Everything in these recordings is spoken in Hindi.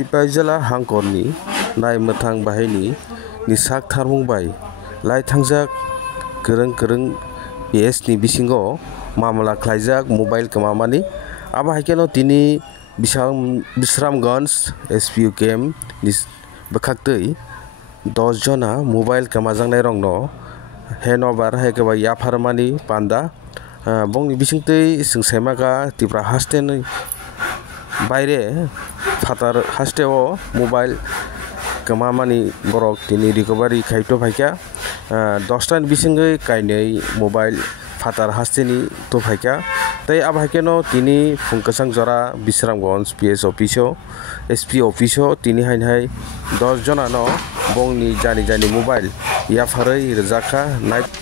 Sipaijala hangkorni nai mothang bahini ni sak tharmung bai lai thangjak kereng PS ni bisingo mamala khlaijak mobile kamamani aba haikeno tini Bisramganj SPU camp ni bakhaktui 10 jona mobile kamajangnai rongno handover haikeba yapharmani panda bongni bisingtui singsaimaka tipra hasten বাইরে ফাতার হাস্টেও মোবাইল কামামানি বরক তিনি রিকভারি খাইতো ফাইকা 10টার বিসিঙ্গै কাইनै মোবাইল ফাতার হাস্টেনি তো ফাইকা তাই আবাইকেনো তিনি ফুংকাসাং জরা বিশ্রামগঞ্জ PS অফিসও SP অফিসও তিনি হাইনহাই 10 জনানো বংনি জানি মোবাইল ইয়াফাरै রজাখা নাইট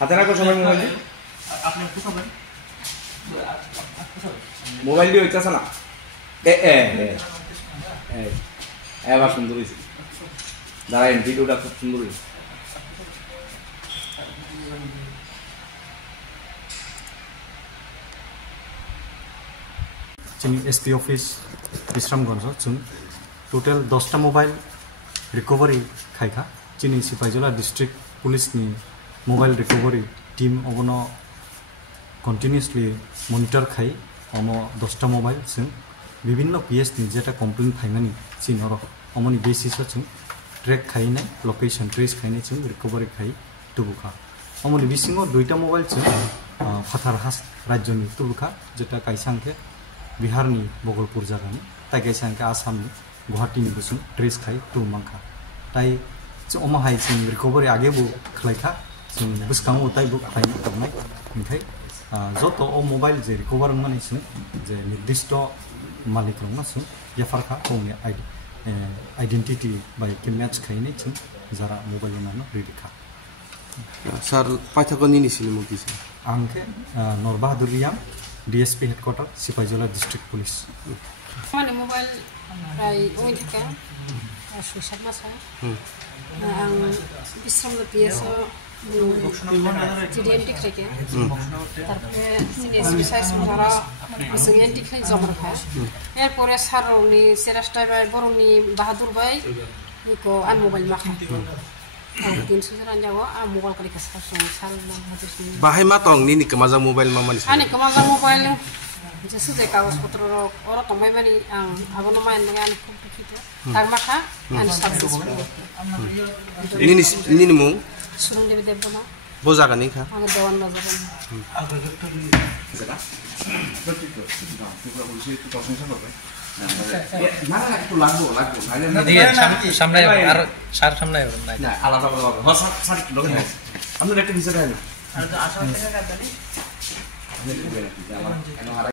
হাতে রাখো সবাই মোবাইল আপনি একটু সবাই মোবাইল দিয়ে হইতাছে না এবার সুন্দর হয়েছে দাঁড়াইন ভিডিওটা খুব সুন্দর হয়েছে जोंनि SP अफिस बिश्रामगन्जआव जों टोटेल 10टा मोबाइल रिकभारि खायखा जोंनि सिपाइजला डिस्ट्रिक्ट पुलिसनि मोबाइल रिकभारि टीम अबनो कन्टिन्यूसलि मनिटर खाई अमो 10टा मोबाइल जों विभिन्न PS नि जेटा कमप्लेन फाइमानि चिनर अमनि बेसिस जों ट्रैक खाइनाय लोकेशन ट्रेस खाइनाय जों रिकभारि खाइ तुबुखा अमनि बिसिङाव 2टा मोबाइल जों फाथारहास राज्यनि तुबुखा जेटा काइसांखे बिहारनि बगलपुर जागानि ताइ काइसांखे आसामनि गुवाहाटीनि बुसुं ट्रेस खाइ तुमांखा ताइ जों अमाहाय जों रिकभारि आगेबो खलायखा जों बुसखां उताय बुक खाइनो तबनाय ओंखाय जत अ मोबाइल जे रिकभार माने जों जे निर्दिष्ट मालिक रंना जों याफारखा गावनि आइडेन्टिटी बाय के मैच खाइनाय जों जारा मोबाइल नानो रेडिखा सर पाठकनि निसिनि मुखि आंखे नर बाहादुरिया DSP हेडक्वार्टर सिपाइजला डिस्ट्रिक्ट पुलिस माने मोबाइल राय ओइ थाका सुसाब मासा आं बिश्रामगो PS GDNT खाइके तारपरे जिनिस साइज मारा जोंनि खाइ जमरखा एरपरे सारौनि सेरास्टाइ बाय बरनि बाहादुर बाय निको आन मोबाइल माखा दिन सुजरान जाव आ मोबाइल करि का साल बाहादुर बाहाय मा तंग नि कमाजा मोबाइल मामानि आनि कमाजा मोबाइल जे सुजे कागज पत्र और तंबाय मानि आं आबनो माइन नगान कम्प्लिट तारमाखा आनि साबसिस निनि मु सुरं देबे देबना बो जागानि खा आं देवान नजर आगर गटनि जगा गटिको पुरा बुझे तो प्रशंसा करबे না না একটু লাগবো সামনে আর সার সামনে নাই না আলাদা আলাদা হ্যাঁ সার লগে না আমরা একটা ভিসা দেন আর আশা থেকে কাজ জানি আমি